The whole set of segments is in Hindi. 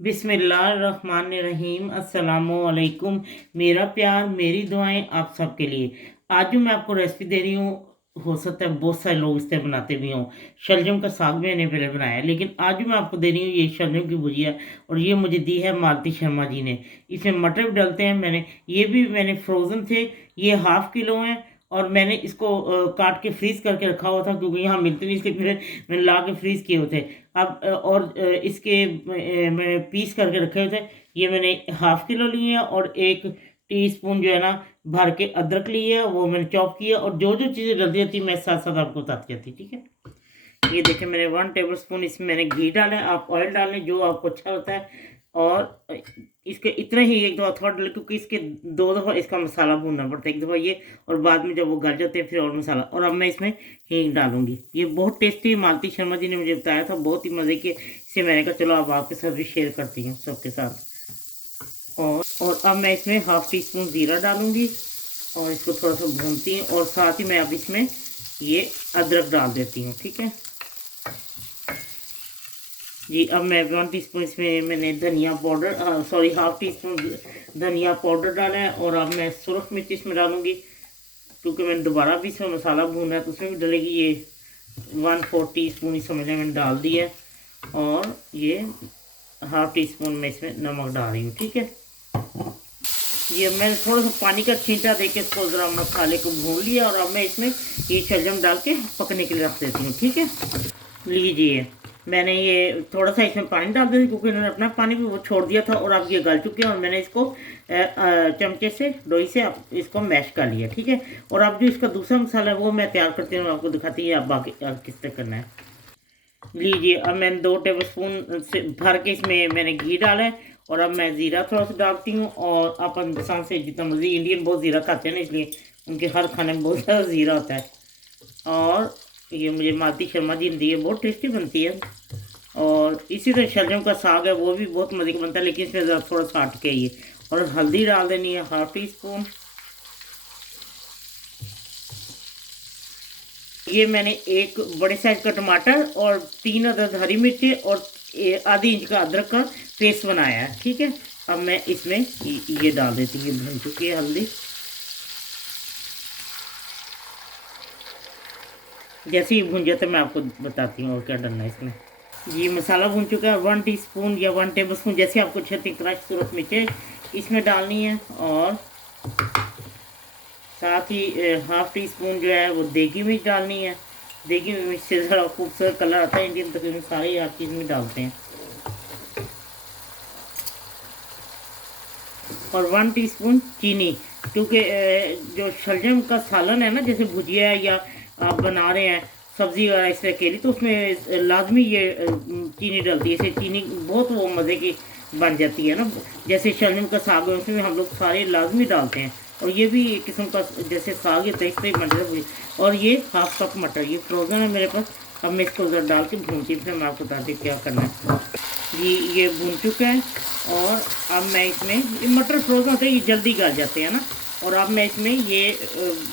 बिस्मिल्लाहिर्रहमानिर्रहीम अस्सलामुअलैकुम। मेरा प्यार मेरी दुआएं आप सबके लिए। आज जो मैं आपको रेसिपी दे रही हूँ, हो सकता है बहुत सारे लोग इससे बनाते भी हों। शलजम का साग मैंने पहले बनाया है, लेकिन आज जो मैं आपको दे रही हूँ ये शलजम की भुजिया। और ये मुझे दी है मालती शर्मा जी ने। इसमें मटर भी डालते हैं मैंने, ये भी मैंने फ्रोज़न थे। ये 1/2 किलो हैं और मैंने इसको काट के फ्रीज करके रखा हुआ था, क्योंकि यहाँ मिलते नहीं, इसलिए फिर मैंने ला के फ्रीज किए हुए थे। अब इसके मैंने पीस करके रखे हुए थे। ये मैंने 1/2 किलो लिए हैं और 1 टीस्पून जो है ना भर के अदरक लिए है, वो मैंने चॉप किया। और जो जो चीज़ें डलती रहती मैं साथ साथ आपको बताती जाती, ठीक है। ये देखिए मैंने 1 टेबल स्पून इसमें मैंने घी डाला है। आप ऑयल डाल लें जो आपको अच्छा होता है। और इसके इतना ही एक दफ़ा थोड़ा डालें, क्योंकि इसके 2 दफ़ा इसका मसाला भूनना पड़ता है। एक दफ़ा ये, और बाद में जब वो गल जाते हैं फिर और मसाला। और अब मैं इसमें हींग डालूंगी। ये बहुत टेस्टी मालती शर्मा जी ने मुझे बताया था, बहुत ही मज़े के। इससे मैंने कहा चलो अब आपके साथ भी शेयर करती हूँ सबके साथ। और अब मैं इसमें 1/2 टीस्पून ज़ीरा डालूंगी और इसको थोड़ा सा भूनती हूँ। और साथ ही मैं अब इसमें ये अदरक डाल देती हूँ, ठीक है जी। अब मैं 1 टीस्पून इसमें मैंने धनिया पाउडर, सॉरी 1/2 टीस्पून धनिया पाउडर डाला है। और अब मैं सुरख मिर्च इसमें डालूंगी, क्योंकि मैंने दोबारा भी इसमें मसाला भूना है तो उसमें भी डलेगी। ये 1/4 टीस्पून इस समय मैंने डाल दिया है। और ये 1/2 टीस्पून मैं इसमें नमक डाल रही हूँ, ठीक है। ये मैं थोड़ा सा पानी का छींटा देके इसको ज़रा मसाले को भून लिया। और अब मैं इसमें ये शलजम डाल के पकने के लिए रख देती हूँ, ठीक है। लीजिए मैंने ये थोड़ा सा इसमें पानी डाल दिया, क्योंकि इन्होंने अपना पानी भी वो छोड़ दिया था। और अब ये गल चुके हैं और मैंने इसको चमचे से, लोई से अब इसको मैश कर लिया, ठीक है। और अब जो इसका दूसरा मसाला है वो मैं तैयार करती हूँ, आपको दिखाती है अब बाकी किस तरह करना है। लीजिए अब मैंने 2 टेबल स्पून से भर के इसमें मैंने घी डाला है। और अब मैं ज़ीरा थोड़ा सा डालती हूँ। और अपन पाकिस्तान से जितना मर्जी, इंडियन बहुत ज़ीरा खाते हैं ना, इसलिए उनके हर खाने में बहुत ज़्यादा ज़ीरा होता है। और ये मुझे मालती शर्मा जी ने दी है, बहुत टेस्टी बनती है। और इसी तरह शलजम का साग है, वो भी बहुत मज़े का बनता है, लेकिन इसमें ज़रा थोड़ा सा हट के ये। और हल्दी डाल देनी है 1/2 टीस्पून। ये मैंने एक बड़े साइज का टमाटर और 3 अदद हरी मिर्ची और आधी इंच का अदरक का पेस्ट बनाया है, ठीक है। अब मैं इसमें ये डाल देती हूँ, ये भून चुकी है हल्दी। जैसे ही भून जाता है मैं आपको बताती हूँ और क्या डालना है इसमें। ये मसाला भून चुका है। 1 टीस्पून या 1 टेबल स्पून, जैसे आपको अच्छी लगती है, क्रश सूरत मिर्चें इसमें डालनी है। और साथ ही 1/2 टीस्पून जो है वो देगी मिर्च डालनी है। देगी मिर्च से ज़रा खूबसूरत कलर आता है, इंडियन तकरीबन सारे हर चीज़ में डालते हैं। और 1 टीस्पून चीनी, क्योंकि जो शलजम का सालन है ना, जैसे भुजिया है या आप बना रहे हैं सब्ज़ी वगैरह इस तरह के लिए, तो उसमें लाजमी ये चीनी डलती है। इससे चीनी बहुत वो मज़े की बन जाती है ना। जैसे शलजम का साग है उसमें हम लोग सारे लाजमी डालते हैं। और ये भी एक किस्म का जैसे साग है, तेज तेज बन जाता है। और ये 1/2 कप मटर, ये फ्रोज़न है मेरे पास। अब मैं इसको उधर डाल के भूनती हूँ, फिर मैं आपको बताती हूँ क्या करना है। ये भून चुका है। और अब मैं इसमें, ये मटर फ्रोज़न होते हैं, ये जल्दी गल जाते हैं ना। और अब मैं इसमें ये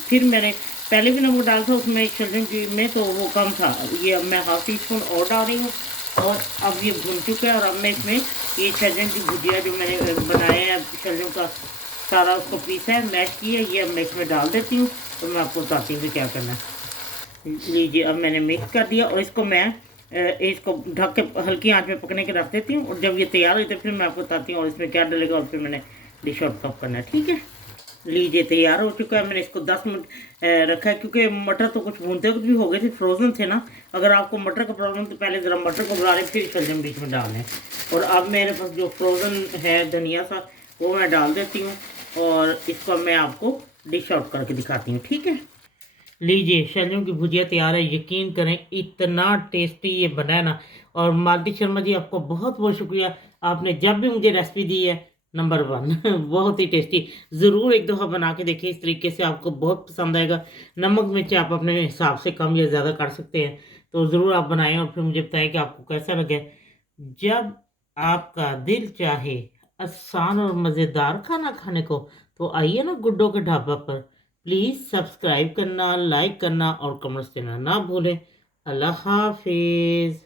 फिर मैंने पहले भी नमक डाला था उसमें शलजम की में, तो वो कम था। ये अब मैं 1/2 टीस्पून और डाल रही हूँ। और अब ये भून चुका है। और अब मैं इसमें ये शलजम की भुजिया जो मैंने बनाया है, शलजम का सारा उसको पीसा है, मैश किया, ये अब मैं इसमें डाल देती हूँ। तो मैं आपको बताती हूँ कि क्या करना है। लीजिए अब मैंने मिक्स कर दिया और इसको मैं इसको ढक के हल्की आंच में पकने के रख देती हूँ। और जब ये तैयार हो जाए फिर मैं आपको बताती हूँ और इसमें क्या डलेगा। और फिर मैंने डिश आउट कप करना है, ठीक है। लीजिए तैयार हो चुका है। मैंने इसको 10 मिनट रखा है, क्योंकि मटर तो कुछ भूनते वक्त भी हो गए थे, फ्रोज़न थे ना। अगर आपको मटर का प्रॉब्लम तो पहले ज़रा मटर को बुला लें, फिर शलजम बीच में डाल लें। और अब मेरे पास जो फ्रोज़न है धनिया सा, वो मैं डाल देती हूँ। और इसको मैं आपको डिश आउट करके दिखाती हूँ, ठीक है। लीजिए शलजम की भुजिया तैयार है। यकीन करें इतना टेस्टी ये बना है ना। और मालती शर्मा जी आपको बहुत बहुत शुक्रिया, आपने जब भी मुझे रेसिपी दी है नंबर 1 बहुत ही टेस्टी। ज़रूर एक दफ़ा बना के देखिए, इस तरीके से आपको बहुत पसंद आएगा। नमक मिर्च आप अपने हिसाब से कम या ज़्यादा कर सकते हैं, तो ज़रूर आप बनाएं और फिर मुझे बताएं कि आपको कैसा लगे। जब आपका दिल चाहे आसान और मज़ेदार खाना खाने को, तो आइए ना गुड्डो के ढाबा पर। प्लीज़ सब्सक्राइब करना, लाइक करना और कमेंट्स देना ना भूलें। अल्लाह हाफिज़।